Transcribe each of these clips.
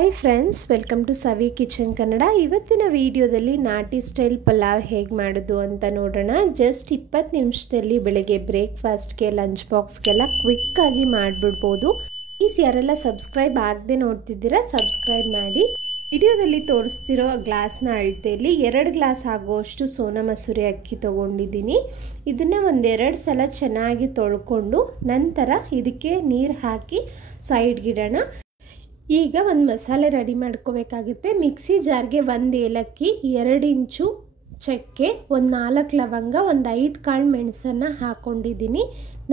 Hi friends, welcome to Savi kitchen Kannada. ಇವತ್ತಿನ ವಿಡಿಯೋದಲ್ಲಿ ನಾಟಿ ಸ್ಟೈಲ್ ಪಲಾವ್ ಹೇಗೆ ಮಾಡೋದು ಅಂತ ನೋಡೋಣ. ಜಸ್ಟ್ 20 ನಿಮಿಷದಲ್ಲಿ ಬೆಳಗ್ಗೆ ಬ್ರೇಕ್ಫಾಸ್ಟ್ಗೆ, ಲಂಚ್ ಬಾಕ್ಸ್ಗೆಲ್ಲ ಕ್ವಿಕ್ಕಾಗಿ ಮಾಡಿಬಿಡ್ಬೋದು. ಪ್ಲೀಸ್ ಯಾರೆಲ್ಲ ಸಬ್ಸ್ಕ್ರೈಬ್ ಆಗದೆ ನೋಡ್ತಿದ್ದೀರಾ ಸಬ್ಸ್ಕ್ರೈಬ್ ಮಾಡಿ. ವಿಡಿಯೋದಲ್ಲಿ ತೋರಿಸ್ತಿರೋ ಗ್ಲಾಸ್ನ ಅಳತೆಯಲ್ಲಿ 2 ಗ್ಲಾಸ್ ಆಗುವಷ್ಟು ಸೋನಾ ಮಸೂರಿ ಅಕ್ಕಿ ತೊಗೊಂಡಿದ್ದೀನಿ. ಇದನ್ನು ಒಂದೆರಡು ಸಲ ಚೆನ್ನಾಗಿ ತೊಳ್ಕೊಂಡು ನಂತರ ಇದಕ್ಕೆ ನೀರು ಹಾಕಿ ಸೈಡ್ಗಿಡೋಣ. ಈಗ ಒಂದು ಮಸಾಲೆ ರೆಡಿ ಮಾಡ್ಕೋಬೇಕಾಗುತ್ತೆ. ಮಿಕ್ಸಿ ಜಾರ್ಗೆ 1 ಏಲಕ್ಕಿ, 2 ಇಂಚು ಚಕ್ಕೆ, ಒಂದು 4 ಲವಂಗ, ಒಂದು 5 ಕಾಳು ಮೆಣಸನ್ನು ಹಾಕ್ಕೊಂಡಿದ್ದೀನಿ.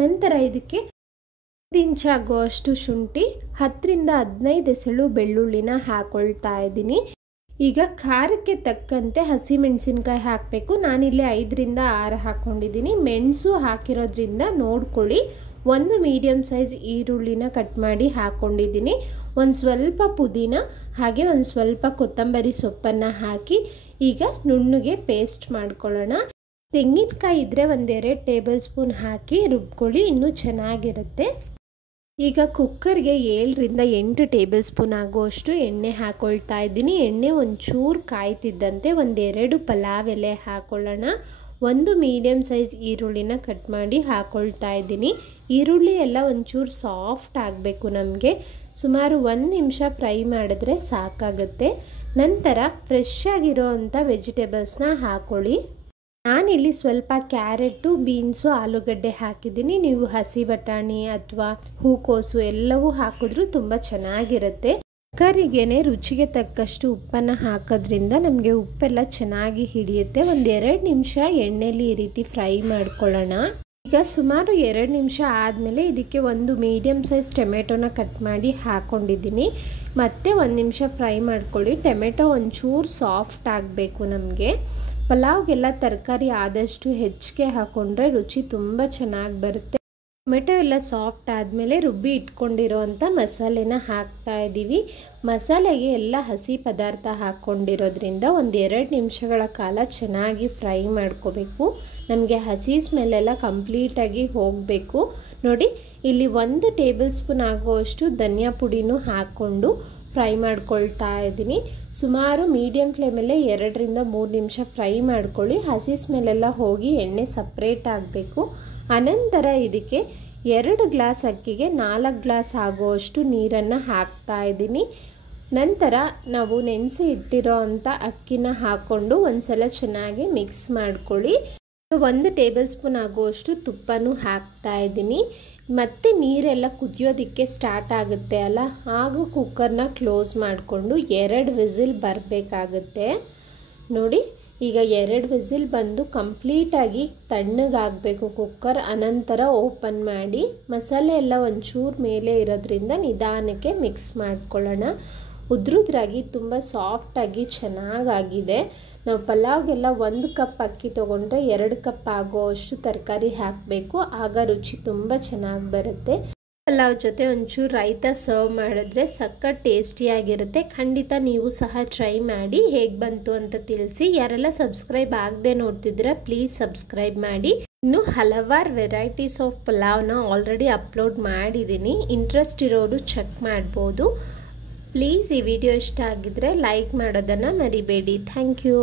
ನಂತರ ಇದಕ್ಕೆ 1 ಇಂಚ್ ಆಗುವಷ್ಟು ಶುಂಠಿ, 10 ರಿಂದ 15 ಎಸಳು ಬೆಳ್ಳುಳ್ಳಿನ ಹಾಕ್ಕೊಳ್ತಾ ಇದ್ದೀನಿ. ಈಗ ಖಾರಕ್ಕೆ ತಕ್ಕಂತೆ ಹಸಿಮೆಣಸಿನ್ಕಾಯಿ ಹಾಕಬೇಕು. ನಾನಿಲ್ಲಿ 5 ರಿಂದ 6 ಹಾಕ್ಕೊಂಡಿದ್ದೀನಿ. ಮೆಣಸು ಹಾಕಿರೋದ್ರಿಂದ ನೋಡ್ಕೊಳ್ಳಿ. 1 ಮೀಡಿಯಮ್ ಸೈಜ್ ಈರುಳ್ಳಿನ ಕಟ್ ಮಾಡಿ ಹಾಕ್ಕೊಂಡಿದ್ದೀನಿ. ಒಂದು ಸ್ವಲ್ಪ ಪುದೀನ ಹಾಗೆ ಒಂದು ಸ್ವಲ್ಪ ಕೊತ್ತಂಬರಿ ಸೊಪ್ಪನ್ನು ಹಾಕಿ ಈಗ ನುಣ್ಣಗೆ ಪೇಸ್ಟ್ ಮಾಡ್ಕೊಳ್ಳೋಣ. ತೆಂಗಿನಕಾಯಿ ಇದ್ದರೆ 1-2 ಟೇಬಲ್ ಸ್ಪೂನ್ ಹಾಕಿ ರುಬ್ಕೊಳ್ಳಿ, ಇನ್ನೂ ಚೆನ್ನಾಗಿರುತ್ತೆ. ಈಗ ಕುಕ್ಕರ್ಗೆ 7 ರಿಂದ 8 ಟೇಬಲ್ ಸ್ಪೂನ್ ಆಗುವಷ್ಟು ಎಣ್ಣೆ ಹಾಕ್ಕೊಳ್ತಾ ಇದ್ದೀನಿ. ಎಣ್ಣೆ ಒಂಚೂರು ಕಾಯ್ತಿದ್ದಂತೆ 1-2 ಪಲಾವ್ ಎಲೆ ಹಾಕ್ಕೊಳ್ಳೋಣ. 1 ಮೀಡಿಯಮ್ ಸೈಜ್ ಈರುಳ್ಳಿನ ಕಟ್ ಮಾಡಿ ಹಾಕ್ಕೊಳ್ತಾ ಇದ್ದೀನಿ. ಈರುಳ್ಳಿ ಎಲ್ಲ ಒಂಚೂರು ಸಾಫ್ಟ್ ಆಗಬೇಕು. ನಮಗೆ ಸುಮಾರು 1 ನಿಮಿಷ ಫ್ರೈ ಮಾಡಿದ್ರೆ ಸಾಕಾಗುತ್ತೆ. ನಂತರ ಫ್ರೆಶ್ ಆಗಿರೋ ಅಂಥ ವೆಜಿಟೇಬಲ್ಸ್ನ ಹಾಕ್ಕೊಳ್ಳಿ. ನಾನಿಲ್ಲಿ ಸ್ವಲ್ಪ ಕ್ಯಾರೆಟು, ಬೀನ್ಸು, ಆಲೂಗಡ್ಡೆ ಹಾಕಿದ್ದೀನಿ. ನೀವು ಹಸಿ ಬಟಾಣಿ ಅಥವಾ ಹೂಕೋಸು ಎಲ್ಲವೂ ಹಾಕಿದ್ರೂ ತುಂಬ ಚೆನ್ನಾಗಿರುತ್ತೆ. ಕುಕ್ಕರಿಗೇನೆ ರುಚಿಗೆ ತಕ್ಕಷ್ಟು ಉಪ್ಪನ್ನು ಹಾಕೋದ್ರಿಂದ ನಮಗೆ ಉಪ್ಪೆಲ್ಲ ಚೆನ್ನಾಗಿ ಹಿಡಿಯುತ್ತೆ. 1-2 ನಿಮಿಷ ಎಣ್ಣೆಲಿ ಈ ರೀತಿ ಫ್ರೈ ಮಾಡ್ಕೊಳ್ಳೋಣ. ಈಗ ಸುಮಾರು 2 ನಿಮಿಷ ಆದಮೇಲೆ ಇದಕ್ಕೆ 1 ಮೀಡಿಯಮ್ ಸೈಜ್ ಟೊಮೆಟೊನ ಕಟ್ ಮಾಡಿ ಹಾಕ್ಕೊಂಡಿದ್ದೀನಿ. ಮತ್ತೆ 1 ನಿಮಿಷ ಫ್ರೈ ಮಾಡ್ಕೊಳ್ಳಿ. ಟೊಮೆಟೊ ಒಂಚೂರು ಸಾಫ್ಟ್ ಆಗಬೇಕು. ನಮಗೆ ಪಲಾವ್ಗೆಲ್ಲ ತರಕಾರಿ ಆದಷ್ಟು ಹೆಚ್ಚಿಗೆ ಹಾಕ್ಕೊಂಡ್ರೆ ರುಚಿ ತುಂಬ ಚೆನ್ನಾಗಿ ಬರುತ್ತೆ. ಟೊಮೆಟೊ ಎಲ್ಲ ಸಾಫ್ಟ್ ಆದಮೇಲೆ ರುಬ್ಬಿ ಇಟ್ಕೊಂಡಿರೋ ಅಂಥ ಮಸಾಲೆನ ಹಾಕ್ತಾ ಇದ್ದೀವಿ. ಮಸಾಲೆಗೆ ಎಲ್ಲ ಹಸಿ ಪದಾರ್ಥ ಹಾಕ್ಕೊಂಡಿರೋದ್ರಿಂದ 1-2 ನಿಮಿಷಗಳ ಕಾಲ ಚೆನ್ನಾಗಿ ಫ್ರೈ ಮಾಡ್ಕೋಬೇಕು. ನಮಗೆ ಹಸಿ ಸ್ಮೆಲ್ಲೆಲ್ಲ ಕಂಪ್ಲೀಟಾಗಿ ಹೋಗಬೇಕು. ನೋಡಿ, ಇಲ್ಲಿ 1 ಟೇಬಲ್ ಸ್ಪೂನ್ ಆಗುವಷ್ಟು ಧನಿಯಾ ಪುಡಿನೂ ಹಾಕ್ಕೊಂಡು ಫ್ರೈ ಮಾಡ್ಕೊಳ್ತಾ ಇದ್ದೀನಿ. ಸುಮಾರು ಮೀಡಿಯಮ್ ಫ್ಲೇಮಲ್ಲೇ 2 ರಿಂದ 3 ನಿಮಿಷ ಫ್ರೈ ಮಾಡ್ಕೊಳ್ಳಿ. ಹಸಿ ಸ್ಮೆಲ್ಲೆಲ್ಲ ಹೋಗಿ ಎಣ್ಣೆ ಸಪ್ರೇಟ್ ಆಗಬೇಕು. ಅನಂತರ ಇದಕ್ಕೆ 2 ಗ್ಲಾಸ್ ಅಕ್ಕಿಗೆ 4 ಗ್ಲಾಸ್ ಆಗುವಷ್ಟು ನೀರನ್ನು ಹಾಕ್ತಾ ಇದ್ದೀನಿ. ನಂತರ ನಾವು ನೆನೆಸಿ ಇಟ್ಟಿರೋ ಅಂಥ ಅಕ್ಕಿನ ಹಾಕ್ಕೊಂಡು ಒಂದು ಸಲ ಚೆನ್ನಾಗಿ ಮಿಕ್ಸ್ ಮಾಡ್ಕೊಳ್ಳಿ. 1 ಟೇಬಲ್ ಸ್ಪೂನ್ ಆಗುವಷ್ಟು ತುಪ್ಪನೂ ಹಾಕ್ತಾ ಇದ್ದೀನಿ. ಮತ್ತು ನೀರೆಲ್ಲ ಕುದಿಯೋದಕ್ಕೆ ಸ್ಟಾರ್ಟ್ ಆಗುತ್ತೆ ಅಲ್ಲ, ಆಗ ಕುಕ್ಕರ್ನ ಕ್ಲೋಸ್ ಮಾಡಿಕೊಂಡು 2 ವಿಸಿಲ್ ಬರಬೇಕಾಗುತ್ತೆ. ನೋಡಿ, ಈಗ 2 ವಿಸಿಲ್ ಬಂದು ಕಂಪ್ಲೀಟಾಗಿ ತಣ್ಣಗಾಗಬೇಕು ಕುಕ್ಕರ್. ಅನಂತರ ಓಪನ್ ಮಾಡಿ ಮಸಾಲೆ ಎಲ್ಲ ಒಂಚೂರು ಮೇಲೆ ಇರೋದ್ರಿಂದ ನಿಧಾನಕ್ಕೆ ಮಿಕ್ಸ್ ಮಾಡ್ಕೊಳ್ಳೋಣ. ಉದ್ರುದ್ರಾಗಿ ತುಂಬ ಸಾಫ್ಟಾಗಿ ಚೆನ್ನಾಗಾಗಿದೆ. ನಾವು ಪಲಾವ್ಗೆಲ್ಲ 1 ಕಪ್ ಅಕ್ಕಿ ತೊಗೊಂಡ್ರೆ 2 ಕಪ್ ಆಗೋವಷ್ಟು ತರಕಾರಿ ಹಾಕಬೇಕು. ಆಗ ರುಚಿ ತುಂಬ ಚೆನ್ನಾಗಿ ಬರುತ್ತೆ. ಪಲಾವ್ ಜೊತೆ ಒಂಚೂರು ರೈತ ಸರ್ವ್ ಮಾಡಿದ್ರೆ ಸಖತ್ ಟೇಸ್ಟಿಯಾಗಿರುತ್ತೆ. ಖಂಡಿತ ನೀವು ಸಹ ಟ್ರೈ ಮಾಡಿ. ಹೇಗೆ ಬಂತು ಅಂತ ತಿಳಿಸಿ. ಯಾರೆಲ್ಲ ಸಬ್ಸ್ಕ್ರೈಬ್ ಆಗದೆ ನೋಡ್ತಿದ್ದೀರಾ ಪ್ಲೀಸ್ ಸಬ್ಸ್ಕ್ರೈಬ್ ಮಾಡಿ. ಇನ್ನು ಹಲವಾರು ವೆರೈಟೀಸ್ ಆಫ್ ಪಲಾವ್ನ ಆಲ್ರೆಡಿ ಅಪ್ಲೋಡ್ ಮಾಡಿದ್ದೀನಿ. ಇಂಟ್ರೆಸ್ಟ್ ಇರೋರು ಚೆಕ್ ಮಾಡ್ಬೋದು. ಪ್ಲೀಸ್ ಈ ವಿಡಿಯೋ ಇಷ್ಟ ಆಗಿದ್ರೆ ಲೈಕ್ ಮಾಡೋದನ್ನು ಮರಿಬೇಡಿ. Thank you.